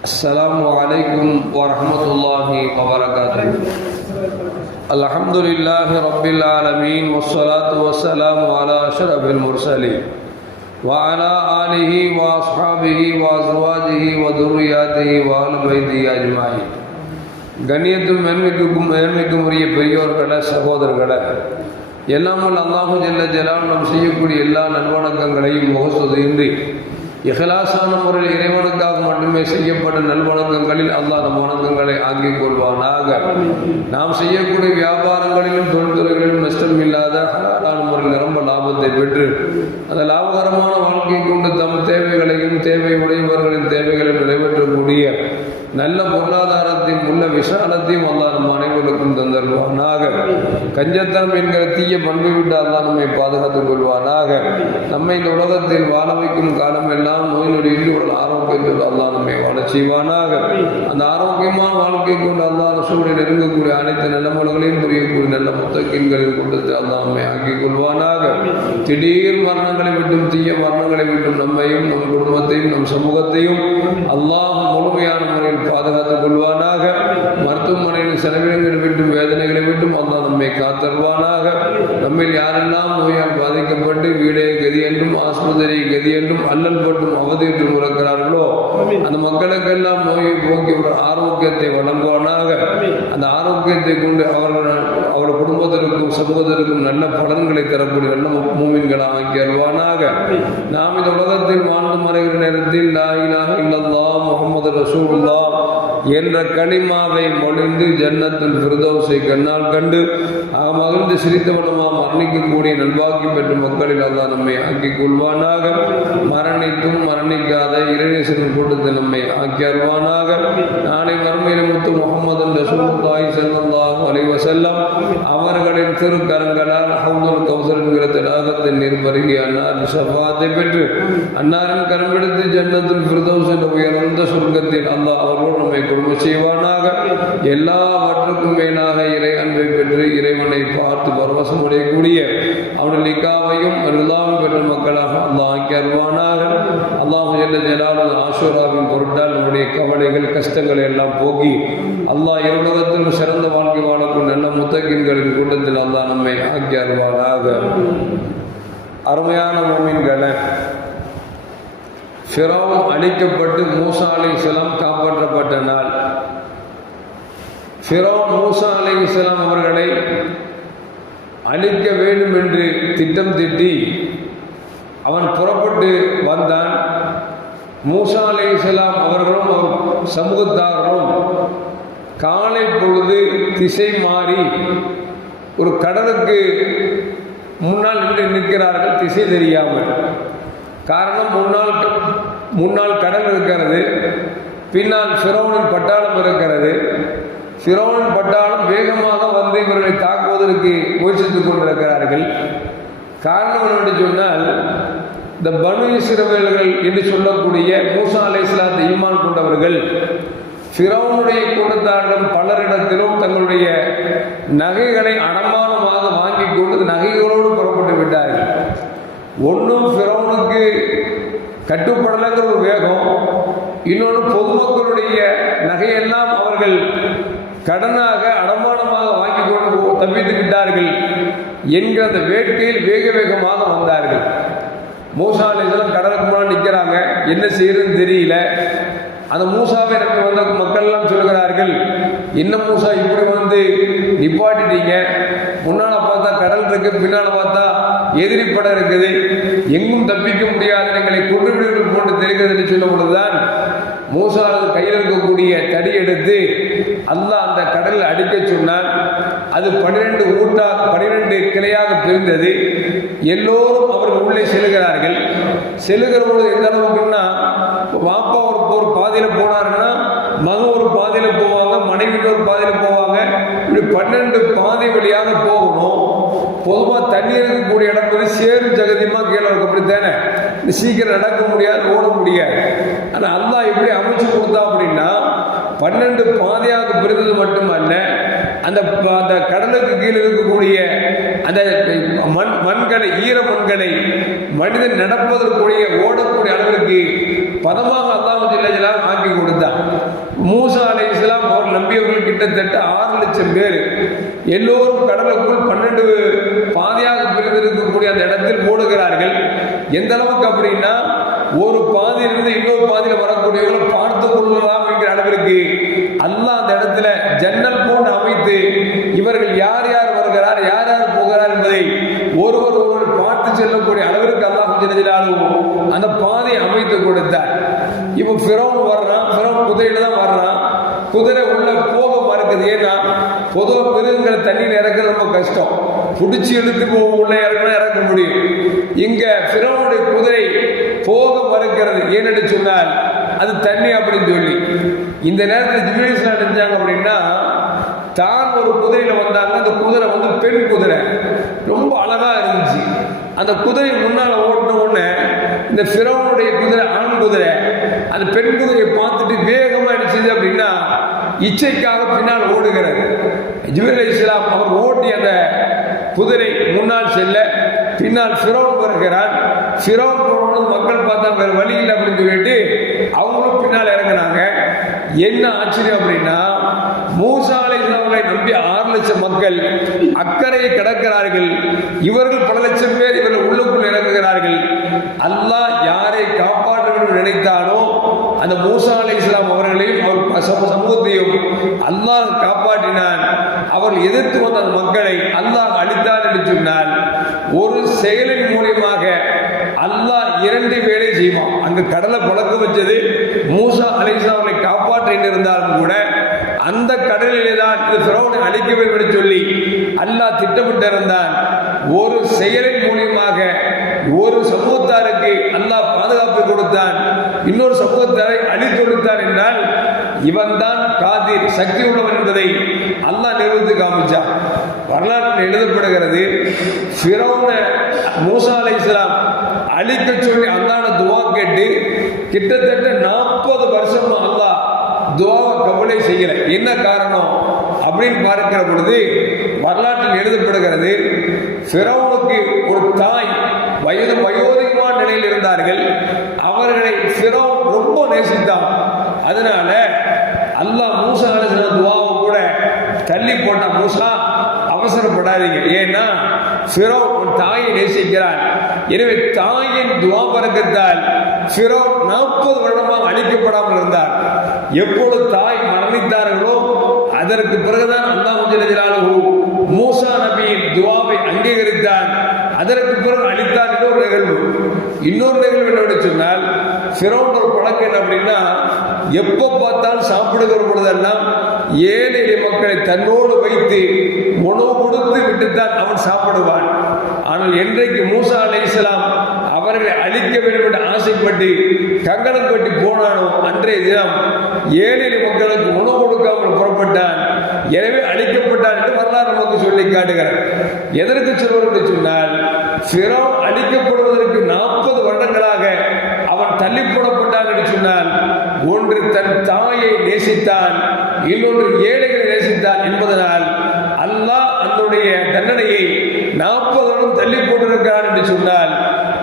السلام عليكم ورحمة الله وبركاته الحمد لله رب العالمين والصلاة والسلام على أشرف المرسلين وعلى آله وأصحابه وأزواجه وذرياته وأهل بيته أجمعين கண்ணியத்தும் மேன்மைக்கும் மேன்மைக்கும் உரிய பெரியோர்களை சகோதரர்களை எல்லாமல் அல்லாஹு ஜல்ல ஜலால் நாம் செய்யக்கூடிய எல்லா நல்வணக்கங்களையும் முகஸ்துதின்றி இஹலாசான முறையில் இறைவனுக்காக மட்டுமே செய்யப்படும் நல்வணக்கங்களில் அல்லாஹ் நம் வணக்கங்களை ஆங்கிக் கொள்வானாக. நாம் செய்யக்கூடிய வியாபாரங்களிலும் தொழில்துறைகளிலும் நஷ்டம் இல்லாத ஹலாலான முறையில் நிரம்ப லாபத்தை பெற்று அந்த லாபகரமான வாழ்க்கையை கொண்டு தம் தேவைகளையும் தேவை உடையவர்களின் தேவைகளையும் நிறைவேற்றக்கூடிய நல்ல பொருளாதாரத்தையும் உள்ள விசாலத்தையும் அல்லாஹ் நம் கஞ்சத்தனம் என்கிற தீய பண்பு விட்டு அல்லாஹ் நம்மை பாதுகாத்துக் கொள்வானாக. நம்மை இந்த உலகத்தில் வாழ வைக்கும் காலம் எல்லாம் நோய் நொடி உள்ள ஆரோக்கியத்தில் அல்லாஹ் நம்மை வாழ செய்வானாக. அந்த ஆரோக்கியமான வாழ்க்கை கொண்டு அல்லாஹ் ரசூலை நெருங்கக்கூடிய அனைத்து நல்ல மலங்களையும் புரியக்கூடிய நல்ல முத்தக்கின்களின் கூட்டத்தை அல்லாஹ் நம்மை ஆக்கிக் கொள்வானாக. திடீர் மரணங்களை விட்டும் தீய மரணங்களை விட்டும் நம்மையும் நம் குடும்பத்தையும் நம் சமூகத்தையும் அல்லாஹ் முழுமையான முறையில் பாதுகாத்துக் கொள்வானாக. மருத்துவமனையில் செலவினங்கள் காத்தருவானாக. நம்மில் யாரெல்லாம் நோயால் பாதிக்கப்பட்டு வீடே கதி என்றும் ஆஸ்பத்திரி கதி என்றும் அல்லல் பட்டும் அவதியிட்டும் இருக்கிறார்களோ அந்த மக்களுக்கெல்லாம் நோயை போக்கி ஒரு ஆரோக்கியத்தை வழங்குவானாக. அந்த ஆரோக்கியத்தை கொண்டு அவர்கள் அவருடைய குடும்பத்திற்கும் சமூகத்திற்கும் நல்ல பலன்களை தரக்கூடிய நல்ல மூமின்களை ஆக்கி அருவானாக நாம் இந்த உலகத்தில் வாழ்ந்து மறைகிற நேரத்தில் லா இலாஹ இல்லல்லாஹ் முகமது ரசூலுல்லாஹ் என்ற கனிமாவை மொழிந்து ஜன்னத்தில் பிரதோசை கண்ணால் கண்டு ஆக மகிழ்ந்து சிரித்தவனமா மரணிக்கக்கூடிய நல்வாக்கி பெற்ற மக்களில் அல்லா நம்மை ஆக்கிக் கொள்வானாக. மரணித்தும் மரணிக்காத இறைநேசன் கூட்டத்தில் நம்மை ஆக்கி அருவானாக நாளை மறுமையில் முத்து முகமது ரசூலுல்லாஹி ஸல்லல்லாஹு அலைஹி வஸல்லம் அவர்களின் திருக்கரங்களால் ஹவுதுல் கௌசர் என்கிற தடாகத்தின் நீர் பருகி அன்னார் சபாத்தை பெற்று அன்னாரின் கரமெடுத்து ஜன்னத்தில் ஃபிர்தௌஸ் என்ற உயர்ந்த சொர்க்கத்தில் அல்லாஹ் அவர்களோடு நம்மை குடும்ப செய்வானாக. எல்லாவற்றுக்கும் மேலாக இறை அன்பை பெற்று இறைவனை பார்த்து பரவசம் அடையக்கூடிய அவனுடைய நிக்காவையும் ரிலாவும் பெற்ற மக்களாக அல்லாஹ் ஆக்கி அருவானாக அல்லாஹ் ஜல்ல ஜலாலுல் ஆஷூராவின் பொருட்டால் நம்முடைய கவலைகள் கஷ்டங்களை எல்லாம் போக்கி அல்லாஹ் இருலகத்திலும் சிறந்த வாழ்க்கை வாழக்கூடிய நல்ல முத்தகின்களின் கூட்டத்தில் அல்லாஹ் நம்மை ஆக்கி அருவானாக அருமையான மூமின்களை ஃபிரௌன் அழிக்கப்பட்டு மூசா அலைஹிஸ்ஸலாம் காப்பாற்றப்பட்ட நாள். ஃபிரௌன் மூசா அலைஹிஸ்ஸலாம் அவர்களை அழிக்க வேண்டும் என்று திட்டம் திட்டி அவன் புறப்பட்டு வந்தான். மூசா அலைஹிஸ்ஸலாம் அவர்களும் அவர் சமூகத்தார்களும் காலை பொழுது திசை மாறி ஒரு கடலுக்கு முன்னால் நின்று நிற்கிறார்கள் திசை தெரியாமல். காரணம் முன்னால் முன்னால் கடல் இருக்கிறது பின்னால் ஃபிரௌனின் பட்டாளம் இருக்கிறது. ஃபிரௌனின் பட்டாளம் வேகமாக வந்து இவர்களை தாக்குவதற்கு முயற்சித்துக் கொண்டிருக்கிறார்கள். காரணம் என்னென்று சொன்னால் இந்த பனு இஸ்ரவேல்கள் என்று சொல்லக்கூடிய மூசா அலை இஸ்லாத்தை ஈமான் கொண்டவர்கள் ஃபிரௌனுடைய கூட்டத்தாரிடம் பலரிடத்திலும் தங்களுடைய நகைகளை அடமானமாக வாங்கி கொண்டு நகைகளோடு புறப்பட்டு விட்டார்கள். ஒன்றும் ஃபிரௌனுக்கு கட்டுப்படலைங்கிற ஒரு வேகம் இன்னொன்று பொதுமக்களுடைய நகையெல்லாம் அவர்கள் கடனாக அடமானமாக வாங்கி கொண்டு தப்பித்துக்கிட்டார்கள் என்கிற அந்த வேட்கையில் வேக வேகமாக வந்தார்கள். மூசா அலிஸ்லாம் கடலுக்கு முன்னால் நிற்கிறாங்க என்ன செய்யறதுன்னு தெரியல. அந்த மூசாவை நம்பி வந்த மக்கள்லாம் சொல்லுகிறார்கள் என்ன மூசா இப்படி வந்து நிப்பாட்டிட்டீங்க? முன்னால் பார்த்தா கடல் இருக்கு பின்னால் பார்த்தா எதிரி படம் இருக்குது. எங்கும் தப்பிக்க முடியாது. எங்களை கொண்டு விடுகள் போட்டு தெரிகிறது என்று சொல்லும் பொழுதுதான் மூசாவது கையில் இருக்கக்கூடிய தடி எடுத்து அல்லாஹ் அந்த கடலில் அடிக்க சொன்னான். அது பன்னிரெண்டு ஊட்டா பன்னிரெண்டு கிளையாக பிரிந்தது. எல்லோரும் அவர்கள் உள்ளே செல்கிறார்கள் செல்கிற பொழுது எந்த அளவுக்குன்னா வாப்பா ஒரு ஒரு பாதையில் போனாருன்னா மகன் ஒரு பாதையில் போவாங்க மனைவி ஒரு பாதையில் போவாங்க. இப்படி பன்னெண்டு பாதை வழியாக போகணும். பொதுவாக தண்ணி இருக்கக்கூடிய இடம் வந்து சேரும் ஜெகதியமாக கீழே இருக்கும். அப்படி தானே சீக்கிரம் நடக்க முடியாது ஓட முடியாது. ஆனால் அல்லா எப்படி அமைச்சு கொடுத்தா அப்படின்னா பன்னெண்டு பாதையாக பிரிந்தது மட்டுமல்ல அந்த ப- அந்த கடலுக்கு கீழே இருக்கக்கூடிய அந்த மண் மண்களை ஈர மண்களை மனிதன் நடப்பதற்குரிய ஓடக்கூடிய அளவிற்கு பதமாக அல்லாஹ் ஜில்லா ஆக்கி கொடுத்தான். மூசா அலை இஸ்லாம் அவர் நம்பியவர்கள் கிட்டத்தட்ட ஆறு லட்சம் பேர். எல்லோரும் கடலுக்குள் பன்னெண்டு பாதையாக பிரிந்திருக்கக்கூடிய அந்த இடத்தில் போடுகிறார்கள் எந்த அளவுக்கு அப்படின்னா ஒரு பாதியிலிருந்து இன்னொரு பாதியில் வரக்கூடியவர்களை பார்த்து கொள்ளலாம் என்கிற அளவிற்கு அல்லாஹ் அந்த இடத்துல ஜன்னல் போன்று அமைத்து இவர்கள் யார் யார் வருகிறார் யார் யார் போகிறார் என்பதை ஒருவர் ஒருவர் பார்த்து செல்லக்கூடிய அளவிற்கு அல்லாஹ் ஜெனஜிலாலும் அந்த பாதையை அமைத்து கொடுத்தார் இப்போ ஃபிரோன் வர்றான். ஃபிரோன் குதிரையில தான் வர்றான். குதிரை உள்ள போக மறுக்குது. ஏன்னா பொதுவாக மிருகங்களை தண்ணியில் இறக்குறது ரொம்ப கஷ்டம். பிடிச்சி இழுத்து உள்ள இறக்கணும் இறக்க முடியும். இங்க ஃபிரோனுடைய குதிரை போக மறுக்கிறது. ஏன்னு சொன்னால் அது தண்ணி அப்படின்னு சொல்லி. இந்த நேரத்தில் ஜிபிலிஸ் நினைச்சாங்க அப்படின்னா தான் ஒரு குதிரையில் வந்தாங்க. அந்த குதிரை வந்து பெண் குதிரை. ரொம்ப அழகா இருந்துச்சு. அந்த குதிரை முன்னால் ஓட்டின உடனே இந்த ஃபிரௌனுடைய குதிரை ஆண் குதிரை. அந்த பெண் குதிரையை பார்த்துட்டு வேகமாக அடிச்சது அப்படின்னா இச்சைக்காக பின்னால் ஓடுகிறார். ஜிபுல் இஸ்லாம் அவர் ஓட்டி அந்த குதிரை முன்னால் செல்ல பின்னால் ஃபிரௌன் வருகிறார். ஃபிரௌன் போனது மக்கள் பார்த்தா வேறு வழி இல்லை அப்படின்னு சொல்லிட்டு அவங்களும் பின்னால் இறங்குனாங்க. என்ன ஆச்சரியம் அப்படின்னா மூசா அலைஹிஸ்ஸலாமை நம்பி ஆறு லட்சம் மக்கள் அக்கறையை கடக்கிறார்கள். இவர்கள் பல லட்சம் பேர் இவர்கள் உள்ளுக்குள் இறங்குகிறார்கள். அல்லாஹ் யாரை காப்பாற்ற வேண்டும் நினைத்தானோ அந்த மூசா அலி இஸ்லாம் அவர்களையும் அவர் சமூகத்தையும் அல்லாஹ் காப்பாற்றினான். அவர் எதிர்த்து வந்த அந்த மக்களை அல்லாஹ் அளித்தார் என்று சொன்னால் ஒரு செயலின் மூலியமாக அல்லாஹ் இரண்டு வேலை செய்வான். அங்கு கடலை பழக்க வச்சது மூசா அலைசாமனை காப்பாற்ற இருந்தாலும் கூட அந்த கடலிலே தான் இது பிறவனை அழிக்க வேண்டும் என்று சொல்லி அல்லாஹ் திட்டமிட்டிருந்தான். ஒரு செயலின் மூலியமாக ஒரு சமூகத்தாருக்கு அல்லாஹ் பாதுகாப்பு கொடுத்தான். இன்னொரு சமூகத்தாரை அழித்தொடுத்தான் என்றால் இவன் தான் காதிர் சக்தி உள்ளவன் என்பதை அல்லாஹ் நிறுவனத்து காமிச்சான். வரலாற்றில் எழுதப்படுகிறது ஃபிரௌன மூசா அலைஹிஸ்ஸலாம் அழிக்க சொல்லி அல்லாஹ்ட துவா கேட்டு கிட்டத்தட்ட நாற்பது வருஷமா அல்லாஹ் துவா கவலை செய்யலை. என்ன காரணம்? அப்படின்னு பார்க்கிற பொழுது வரலாற்றில் எழுதப்படுகிறது சிரவனுக்கு ஒரு தாய் வயது வயோதிகமான நிலையில் இருந்தார்கள். அவர்களை சிரவம் ரொம்ப நேசித்தான். அதனால அல்லாஹ் மூசா அலைஹிஸ்ஸலாம் துவாவை கூட தள்ளி போட்ட மூசா அவசரப்படாதீங்க. ஏன்னா சிரோ உன் தாயை நேசிக்கிறான். எனவே தாயின் துவா பறக்கத்தால் சிரோ நாற்பது வருடமாக அழிக்கப்படாமல் இருந்தார். எப்பொழுது தாய் மரணித்தார்களோ அதற்கு பிறகுதான் அல்லாஹ் ஜலாலுஹு மூசா நபியின் துவாவை அங்கீகரித்தான் அதற்கு பிறகு அழித்தான் இன்னொரு நிகழ்வு. இன்னொரு நிகழ்வு என்னோட சொன்னால் ஃபிரௌன் ஒரு பழக்கம் என்ன அப்படின்னா எப்போ பார்த்தாலும் சாப்பிடுகிற பொழுதெல்லாம் ஏழை எளிய மக்களை தன்னோடு வைத்து உணவு கொடுத்து விட்டுத்தான் அவன் சாப்பிடுவான். ஆனால் என்றைக்கு மூசா அலைஹிஸ்ஸலாம் அவர்களை அழிக்க வேண்டும் என்று ஆசைப்பட்டு கங்கணம் கட்டி போனானோ அன்றைய தினம் ஏழை மக்களுக்கு உணவு கொடுக்காமல் புறப்பட்டான். எனவே அழிக்கப்பட்டான் என்று வரலாறு நமக்கு சொல்லி காட்டுகிறார். எதற்கு சொல்வது என்று சொன்னால் ஃபிரௌன் அழிக்கப்படுவதற்கு நாற்பது வருடங்களாக அவன் தள்ளி போடப்பட்டான் என்று சொன்னால் ஒன்று தன் தாயை நேசித்தான் இன்னொன்று ஏழைகளை நேசித்தான் என்பதனால் அல்லாஹ் அதனுடைய தண்டனையை நாற்பது வருடம் தள்ளி போட்டிருக்கிறான் என்று சொன்னால்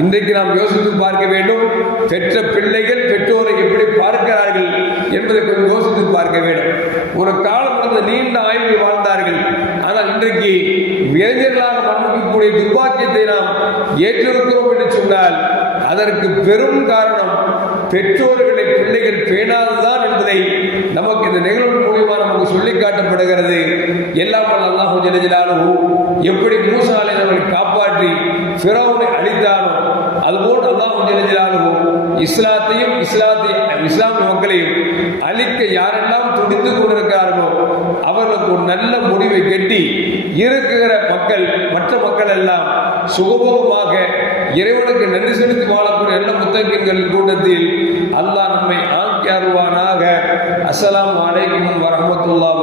இன்றைக்கு நாம் யோசித்து பார்க்க வேண்டும் பெற்ற பிள்ளைகள் பெற்றோரை எப்படி பார்க்கிறார்கள் என்பதை கொஞ்சம் யோசித்து பார்க்க வேண்டும். ஒரு காலம் கடந்த நீண்ட ஆயுள் வாழ்ந்தார்கள். ஆனால் இன்றைக்கு இளைஞர்களாக மரணிக்கக்கூடிய துப்பாக்கியத்தை நாம் ஏற்றிருக்கிறோம் என்று சொன்னால் அதற்கு பெரும் காரணம் பெற்றோர்களை பிள்ளைகள் பேணாதுதான் என்பதை நமக்கு இந்த நிகழ்வு மூலியமா நமக்கு சொல்லி காட்டப்படுகிறது. எல்லாம் வல்ல அல்லாஹு ஜலஜலானு எப்படி மூசாலை ஃபிரௌனை அழித்தாலும் அதுபோல் அல்லாஹு ஜலஜலானு இஸ்லாத்தையும் இஸ்லாத்தை இஸ்லாமிய மக்களையும் அழிக்க யாரெல்லாம் துடித்து கொண்டிருக்கிறார்களோ அவர்களுக்கு ஒரு நல்ல முடிவை கட்டி இருக்கிற மக்கள் மற்ற மக்கள் எல்லாம் சுகபோகமாக இறைவனுக்கு நன்றி செலுத்தி வாழக்கூடிய எல்லா முத்தகின்கள் கூட்டத்தில் அல்லாஹ் நம்மை ஆக்கி அருவானாக அஸ்ஸலாமு அலைக்கும் வரஹ்மத்துல்லாஹி